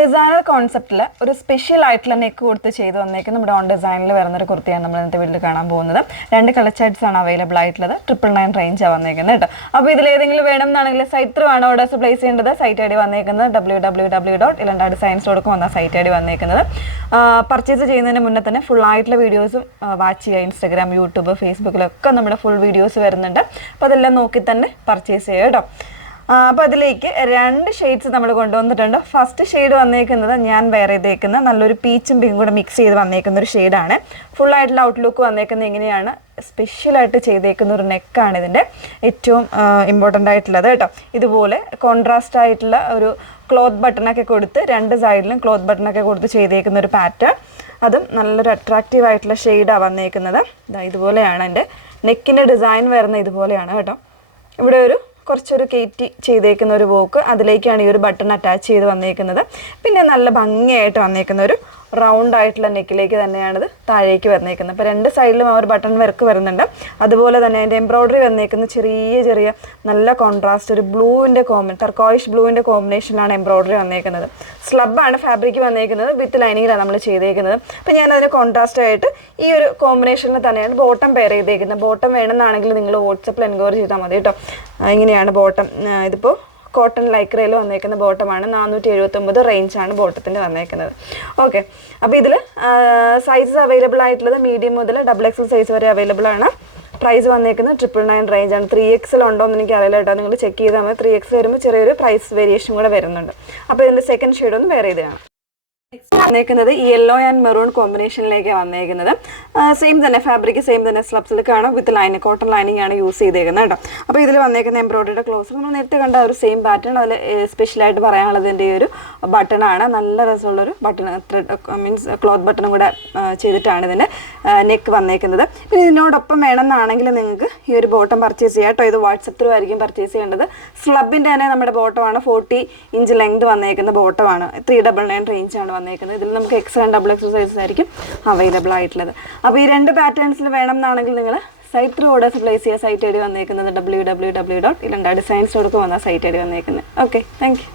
Designer കോൺസെപ്റ്റിൽ ഒരു special ആയിട്ടുള്ള neck കൊടുത്ത് ചെയ്ത് വന്നേക്കും നമ്മുടെ ഓൺ ഡിസൈനിൽ വരുന്നൊരു കുർത്തിയാണ് നമ്മൾ ഇന്നത്തെ വീട്ടിൽ കാണാൻ പോകുന്നത്. 2 കളർ ചാർട്ട്സ് ആണ് അവൈലബിൾ ആയിട്ടുള്ളത്. 999 റേഞ്ചാണ് വന്നേക്കുന്നത് കേട്ടോ. അപ്പോൾ ഇതിലേതെങ്കിലും വേണം എന്നാണെങ്കിൽ സൈറ്റ് ത്രൂ ആണ് ഓർഡേഴ്സ് പ്ലേസ് ചെയ്യേണ്ടത്. സൈറ്റ് ഐ ഡി വന്നേക്കുന്നത് www.ilandadesigns.com എന്ന സൈറ്റ് ഐ ഡി വന്നേക്കുന്നത്. പർച്ചേസ് ചെയ്യുന്നതിന് മുന്നേ തന്നെ ഫുൾ ആയിട്ടുള്ള വീഡിയോസും വാച്ച് ചെയ്യുക. ഇൻസ്റ്റാഗ്രാം, യൂട്യൂബ്, ഫേസ്ബുക്കിലൊക്കെ നമ്മുടെ ഫുൾ വീഡിയോസ് വരുന്നുണ്ട്. അപ്പോൾ അതെല്ലാം നോക്കി തന്നെ പർച്ചേസ് ചെയ്യുക കേട്ടോ. അപ്പോൾ അതിലേക്ക് 2 ഷെയ്ഡ്സ് നമ്മൾ കൊണ്ടുവന്നിട്ടുണ്ട്. ഫസ്റ്റ് ഷെയ്ഡ് വന്നേക്കുന്നത് ഞാൻ വെയർ ചെയ്തേക്കുന്ന നല്ലൊരു പീച്ചും പിങ്കും കൂടെ മിക്സ് ചെയ്ത് വന്നേക്കുന്ന ഒരു ഷെയ്ഡാണ്. ഫുള്ളായിട്ടുള്ള ഔട്ട്ലുക്ക് വന്നേക്കുന്നത് എങ്ങനെയാണ്, സ്പെഷ്യലായിട്ട് ചെയ്തേക്കുന്ന ഒരു നെക്കാണ് ഇതിൻ്റെ ഏറ്റവും ഇമ്പോർട്ടൻ്റ് ആയിട്ടുള്ളത് കേട്ടോ. ഇതുപോലെ കോൺട്രാസ്റ്റ് ആയിട്ടുള്ള ഒരു ക്ലോത്ത് ബട്ടണൊക്കെ കൊടുത്ത് 2 സൈഡിലും ക്ലോത്ത് ബട്ടണൊക്കെ കൊടുത്ത് ചെയ്തേക്കുന്ന ഒരു പാറ്റേൺ. അതും നല്ലൊരു അട്രാക്റ്റീവ് ആയിട്ടുള്ള ഷെയ്ഡാണ് വന്നേക്കുന്നത്. ഇതുപോലെയാണ് എൻ്റെ നെക്കിൻ്റെ ഡിസൈൻ വരുന്നത്. ഇതുപോലെയാണ് കേട്ടോ. ഇവിടെ ഒരു കുറച്ചൊരു കയറ്റി ചെയ്തേക്കുന്ന ഒരു വോക്ക്, അതിലേക്കാണ് ഈ ഒരു ബട്ടൺ അറ്റാച്ച് ചെയ്ത് വന്നേക്കുന്നത്. പിന്നെ നല്ല ഭംഗിയായിട്ട് വന്നേക്കുന്ന ഒരു റൗണ്ട് ആയിട്ടുള്ള നെക്കിലേക്ക് തന്നെയാണിത് താഴേക്ക് വന്നേക്കുന്നത്. അപ്പോൾ 2 സൈഡിലും ആ ഒരു ബട്ടൺ വർക്ക് വരുന്നുണ്ട്. അതുപോലെ തന്നെ അതിൻ്റെ എംബ്രോയ്ഡറി വന്നേക്കുന്ന ചെറിയ നല്ല കോൺട്രാസ്റ്റ് ഒരു ടർക്കോയിഷ് ബ്ലൂവിൻ്റെ കോമ്പിനേഷനിലാണ് എംബ്രോയ്ഡറി വന്നേക്കുന്നത്. സ്ലബാണ് ഫാബ്രിക് വന്നേക്കുന്നത്, വിത്ത് ലൈനിങ്ങിലാണ് നമ്മൾ ചെയ്തേക്കുന്നത്. അപ്പോൾ ഞാനതിന് കോൺട്രാസ്റ്റ് ആയിട്ട് ഈ ഒരു കോമ്പിനേഷനിൽ തന്നെയാണ് ബോട്ടം പെയർ ചെയ്തേക്കുന്നത്. ബോട്ടം വേണമെന്നാണെങ്കിൽ നിങ്ങൾ വാട്സപ്പിൽ എൻക്വയറി ചെയ്താൽ മതി കേട്ടോ. ഇങ്ങനെയാണ് ബോട്ടം. ഇതിപ്പോൾ കോട്ടൺ ലൈക്രയിൽ വന്നേക്കുന്ന ബോട്ടമാണ്. 479 റേഞ്ചാണ് ബോട്ടത്തിൻ്റെ വന്നേക്കുന്നത്. ഓക്കെ, അപ്പോൾ ഇതിൽ സൈസസ് അവൈലബിൾ ആയിട്ടുള്ളത് മീഡിയം മുതൽ XXL സൈസ് വരെ അവൈലബിൾ ആണ്. പ്രൈസ് വന്നേക്കുന്നത് 999 റേഞ്ചാണ്. 3XL ഉണ്ടോ എന്ന് എനിക്ക് അറിയില്ല കേട്ടോ, നിങ്ങൾ ചെക്ക് ചെയ്താൽ മതി. 3XL വരുമ്പോൾ ചെറിയൊരു പ്രൈസ് വേരിയേഷൻ കൂടെ വരുന്നുണ്ട്. അപ്പോൾ ഇതിൻ്റെ സെക്കൻഡ് ഷെയ്ഡ് ഒന്ന് വേറെ ചെയ്ത് കാണാം. വന്നേക്കുന്നത് യെല്ലോ ആൻഡ് മെറൂൺ കോമ്പിനേഷനിലേക്ക് വന്നേക്കുന്നത്. സെയിം തന്നെ ഫാബ്രിക്, സെയിം തന്നെ സ്ലബ് സിൽക്കാണ്, വിത്ത് ലൈനിങ്, കോട്ടൺ ലൈനിങ് ആണ് യൂസ് ചെയ്തേക്കുന്നത് കേട്ടോ. അപ്പോൾ ഇതിൽ വന്നേക്കുന്ന എംബ്രോയ്ഡറിയുടെ ക്ലോസ് നമ്മൾ നേരത്തെ കണ്ട ഒരു സെയിം പാറ്റേൺ. അതിൽ സ്പെഷ്യലായിട്ട് പറയാനുള്ളതിൻ്റെ ഒരു ബട്ടണാണ്. നല്ല രസമുള്ളൊരു ബട്ടൺ, മീൻസ് ക്ലോത്ത് ബട്ടണും കൂടെ ചെയ്തിട്ടാണ് ഇതിൻ്റെ നെക്ക് വന്നേക്കുന്നത്. പിന്നെ ഇതിനോടൊപ്പം വേണമെന്നാണെങ്കിൽ നിങ്ങൾക്ക് ഈ ഒരു ബോട്ടം പർച്ചേസ് ചെയ്യാം കേട്ടോ. ഇത് വാട്സപ്പ് ത്രൂ ആയിരിക്കും പർച്ചേസ് ചെയ്യേണ്ടത്. സ്ലബിൻ്റെ തന്നെ നമ്മുടെ ബോട്ടമാണ്. 40 ഇഞ്ച് ലെങ്ത് വന്നേക്കുന്ന ബോട്ടമാണ്. 399 റേഞ്ചാണ് വന്നേക്കുന്നത്. ഇതിൽ നമുക്ക് XL and XXL സൈസസ് ആയിരിക്കും അവൈലബിൾ ആയിട്ടുള്ളത്. അപ്പോൾ ഈ 2 പാറ്റേൺസിൽ വേണം എന്നാണെങ്കിൽ നിങ്ങൾ സൈറ്റ് ത്രൂ ഓർഡേഴ്സ് പ്ലേസ് ചെയ്യുക. സൈറ്റ് ഐ ഡി വന്നേക്കുന്നത് www.ilandadesigns.com എന്ന സൈറ്റ് ഐ ഡി വന്നേക്കുന്നത്. Okay, thank you.